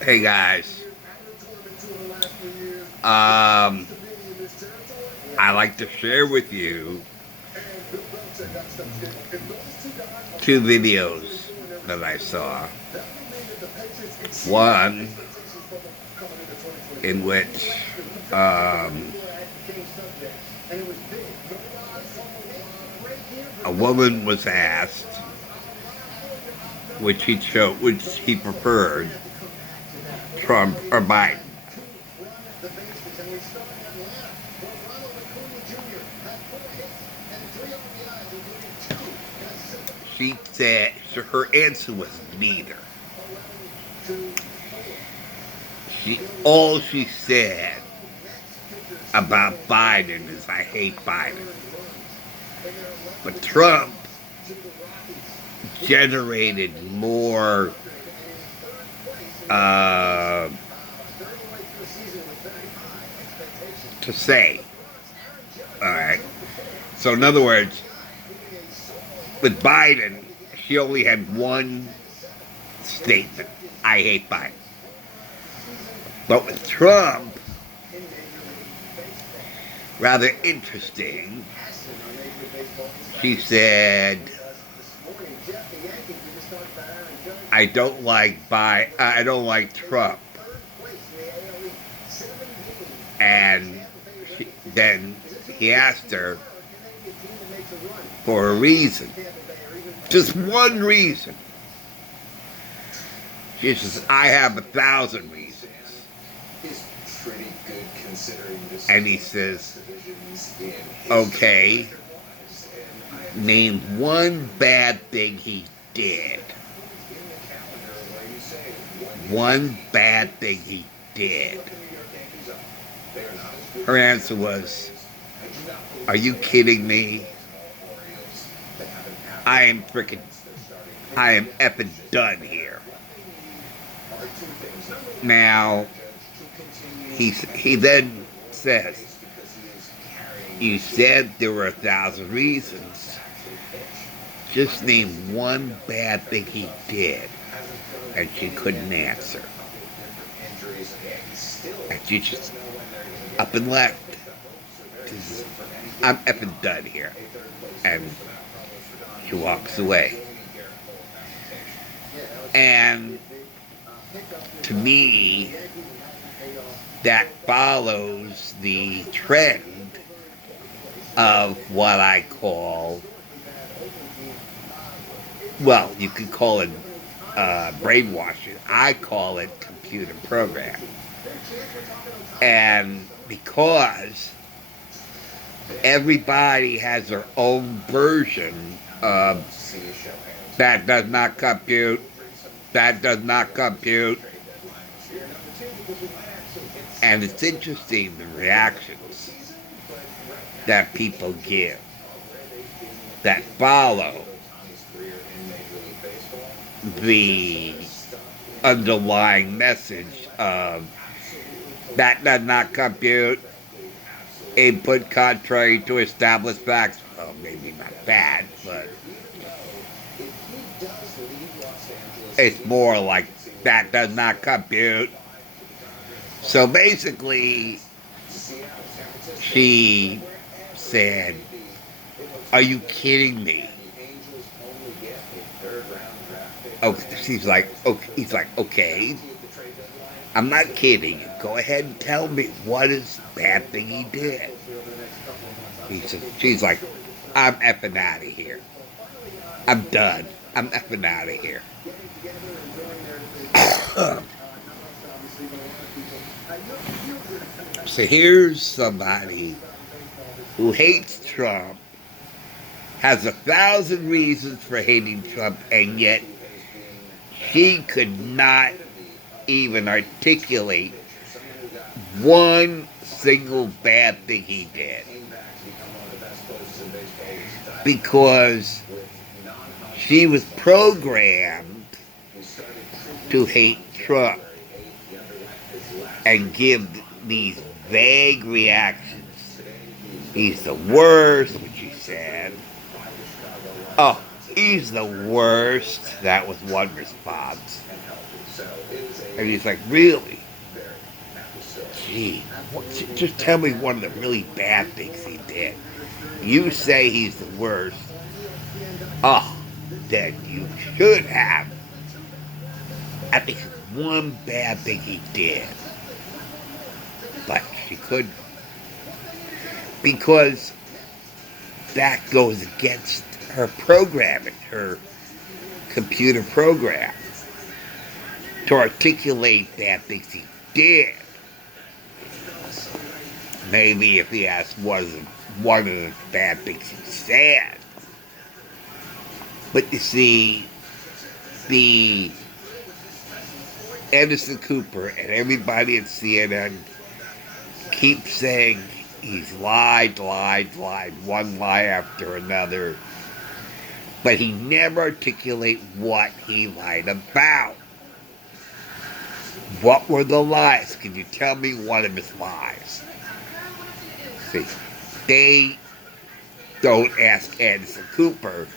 Hey guys, um, I like to share with you two videos that I saw. One in which a woman was asked which he preferred, Trump or Biden. She said her answer was neither. All she said about Biden is I hate Biden. But Trump generated more uh, to say. All right. So in other words, with Biden, she only had one statement: I hate Biden. But with Trump, rather interesting, she said, I don't like Trump. And then he asked her for a reason. Just one reason. She says, I have 1,000 reasons. And he says, okay, name one bad thing he did. One bad thing he did. Her answer was, are you kidding me? I am effing done here. Now, he then says, you said there were 1,000 reasons. Just name one bad thing he did. And she couldn't answer. And she just up and left. I'm effing done here. And she walks away. And to me, that follows the trend of what I call, well, you could call it brainwashing. I call it computer programming. And because everybody has their own version of that does not compute, that does not compute. And it's interesting the reactions that people give that follow the underlying message of that does not compute, input contrary to established facts. Well, maybe not bad, but it's more like that does not compute. So basically, she said, are you kidding me? Okay, he's like, okay, I'm not kidding you. Go ahead and tell me what is the bad thing he did. She's like, I'm effing out of here. I'm done. I'm effing out of here. So here's somebody who hates Trump, has 1,000 reasons for hating Trump, and yet she could not even articulate one single bad thing he did. Because she was programmed to hate Trump and give these vague reactions. He's the worst, which she said. Oh, He's the worst. That was one response. And he's like, really? Gee, just tell me one of the really bad things he did. You say he's the worst. Oh, then you should have at least one bad thing he did. But she couldn't. Because that goes against her programming, her computer program, to articulate bad things he did. Maybe if he asked one of the bad things he said. But you see, the Anderson Cooper and everybody at CNN keep saying he's lied, one lie after another. But he never articulate what he lied about. What were the lies? Can you tell me one of his lies? See, they don't ask Anderson Cooper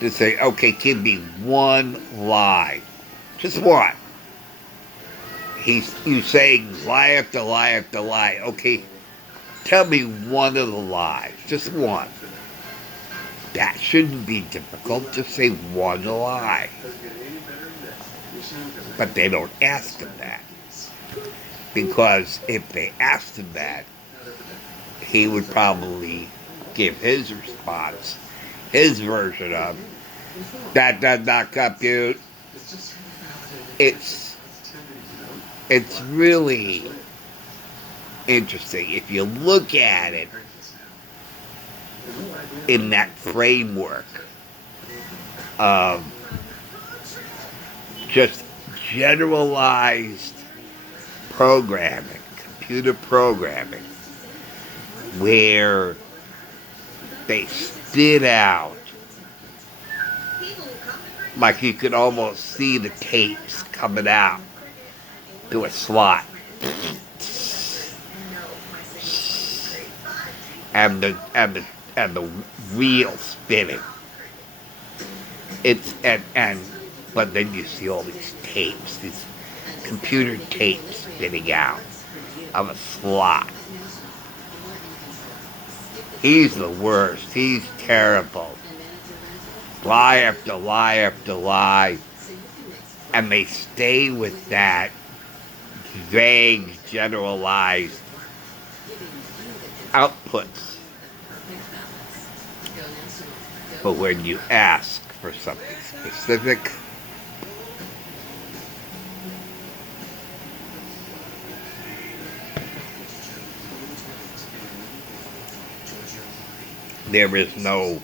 to say, okay, give me one lie. Just one. You saying lie after lie after lie. Okay, tell me one of the lies. Just one. That shouldn't be difficult. Just say one lie. But they don't ask him that. Because if they asked him that, he would probably give his response, his version of, that does not compute. It's really interesting. If you look at it in that framework of just generalized programming, computer programming, where they spit out, like you could almost see the tapes coming out to a slot, and the wheel spinning. But then you see all these tapes, these computer tapes spinning out of a slot. He's the worst. He's terrible. Lie after lie after lie. And they stay with that vague, generalized outputs. But when you ask for something specific, there is no,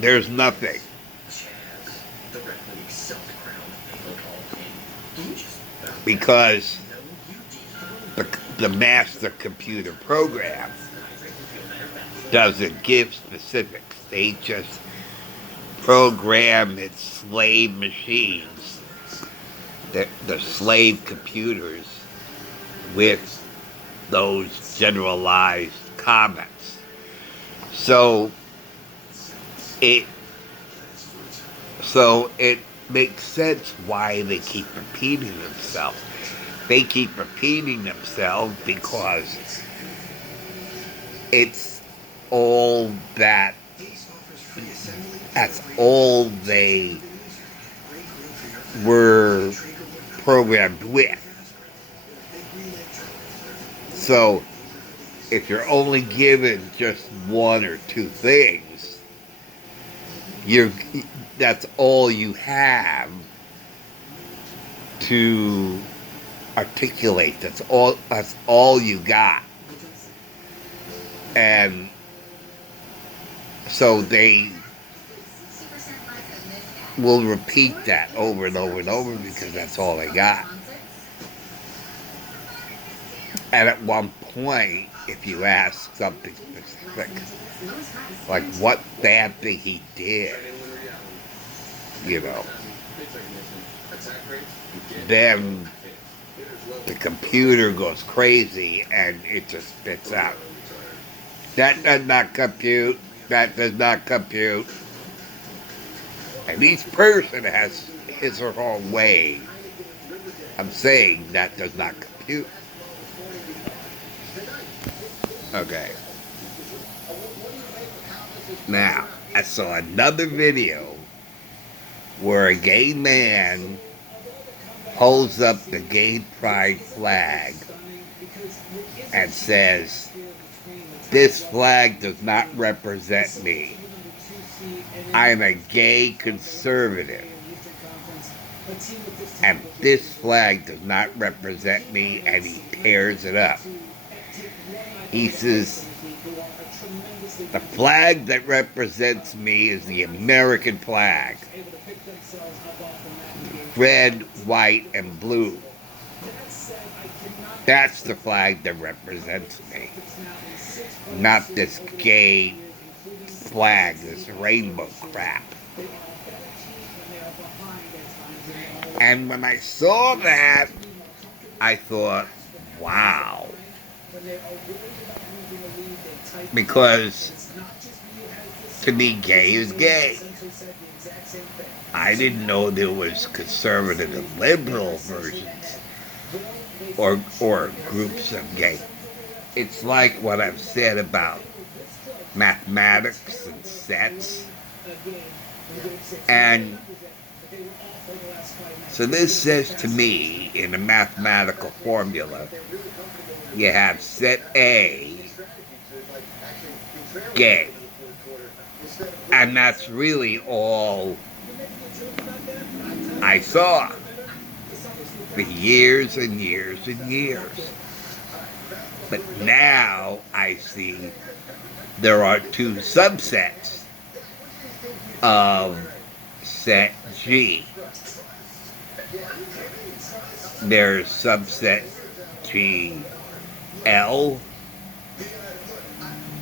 there's nothing. Because the master computer program doesn't give specifics. They just program its slave machines, the slave computers, with those generalized comments. So it makes sense why they keep repeating themselves. They keep repeating themselves because it's all that's all they were programmed with. So if you're only given just one or two things, that's all you have to articulate. That's all you got. And so they will repeat that over and over and over because that's all they got. And at one point, if you ask something specific, like what bad thing he did, then the computer goes crazy and it just spits out, that does not compute. That does not compute. And each person has his or her own way of saying that does not compute. Okay. Now, I saw another video where a gay man holds up the gay pride flag and says, "This flag does not represent me. I'm a gay conservative. And this flag does not represent me," and he tears it up. He says, "The flag that represents me is the American flag. Red, white, and blue. That's the flag that represents me. Not this gay flag, this rainbow crap." And when I saw that, I thought, wow. Because to me, gay is gay. I didn't know there was conservative and liberal versions or groups of gay. It's like what I've said about mathematics and sets. And so this says to me, in a mathematical formula, you have set A, gay. And that's really all I saw for years and years and years. But now I see there are two subsets of set G. There's subset GL,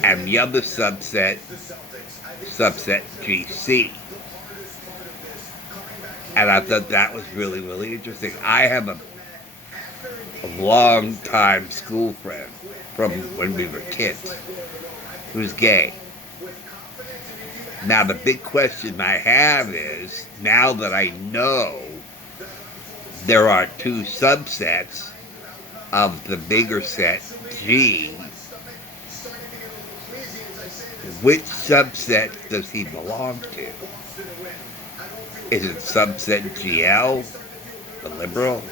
and the other subset GC. And I thought that was really, really interesting. I have a long-time school friend from when we were kids who's gay. Now, the big question I have is, now that I know there are two subsets of the bigger set G, which subset does he belong to? Is it subset GL, the liberal,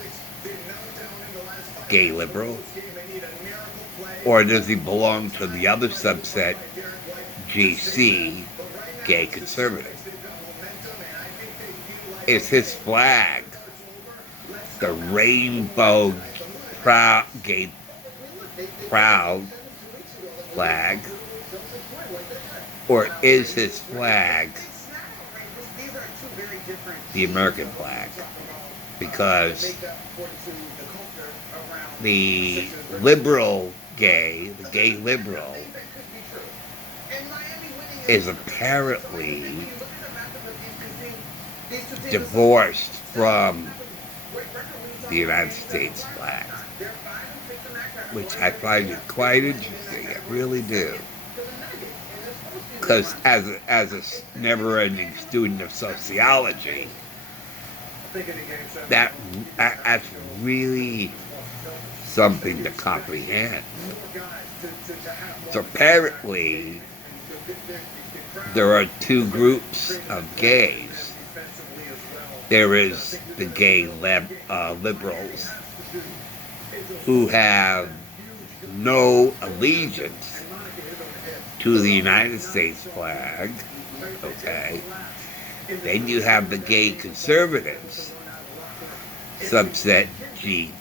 gay liberal? Or does he belong to the other subset, GC, gay conservative? Is his flag the rainbow gay proud flag? Or is his flag the American flag? Because the liberal gay, the gay liberal, is apparently divorced from the United States flag, which I find it quite interesting. I really do. Because as a never-ending student of sociology, that's really something to comprehend. So apparently, there are two groups of gays. There is the gay liberals who have no allegiance to the United States flag, okay? Then you have the gay conservatives, subset GC,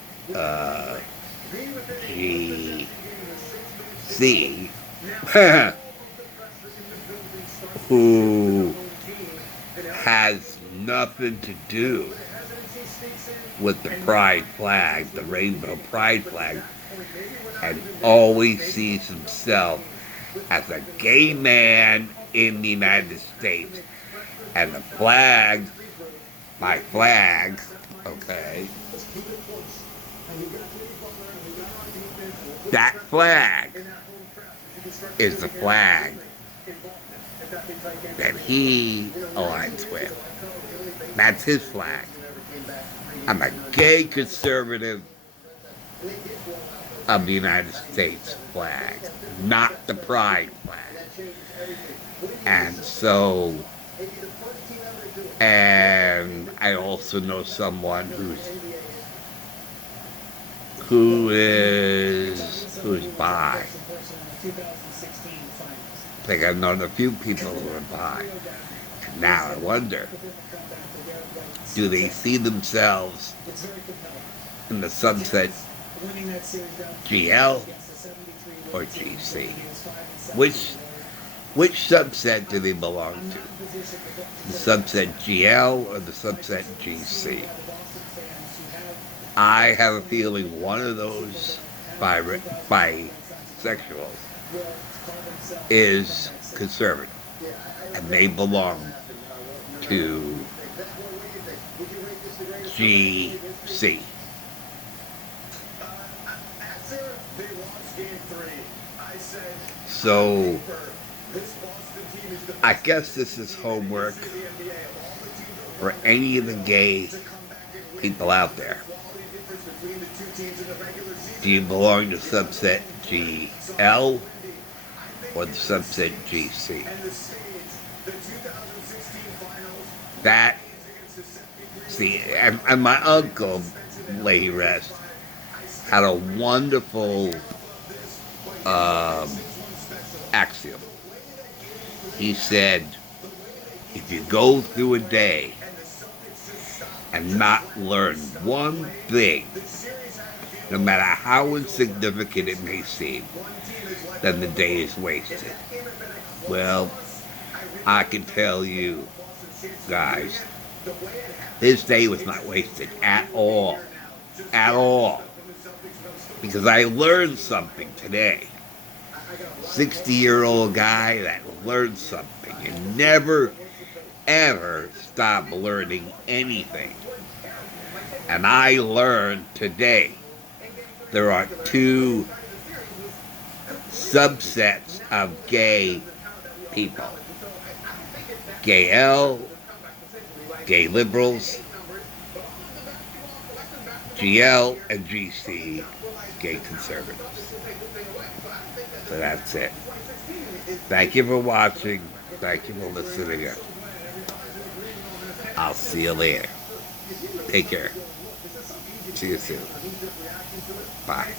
who has nothing to do with the pride flag, the rainbow pride flag, and always sees himself as a gay man in the United States. And the flag, my flag, okay, that flag is the flag that he aligns with. That's his flag. I'm a gay conservative of the United States flag, not the pride flag. And so, and I also know someone who's bi. I think I've known a few people who are bi. Now I wonder, do they see themselves in the subset GL or GC? Which subset do they belong to? The subset GL or the subset GC? I have a feeling one of those bisexuals is conservative, and they belong to GC. So I guess this is homework for any of the gay people out there. Do you belong to subset GL or the subset GC? And my uncle, lay rest, had a wonderful axiom. He said, if you go through a day and not learn one thing, no matter how insignificant it may seem, then the day is wasted. Well, I can tell you, guys, his day was not wasted at all. At all. Because I learned something today. 60-year-old guy that learned something and never, ever stopped learning anything. And I learned today there are two subsets of gay people. Gay L, gay liberals, GL and GC, gay conservatives. So that's it. Thank you for watching. Thank you for listening. I'll see you later. Take care. See you soon. Bye.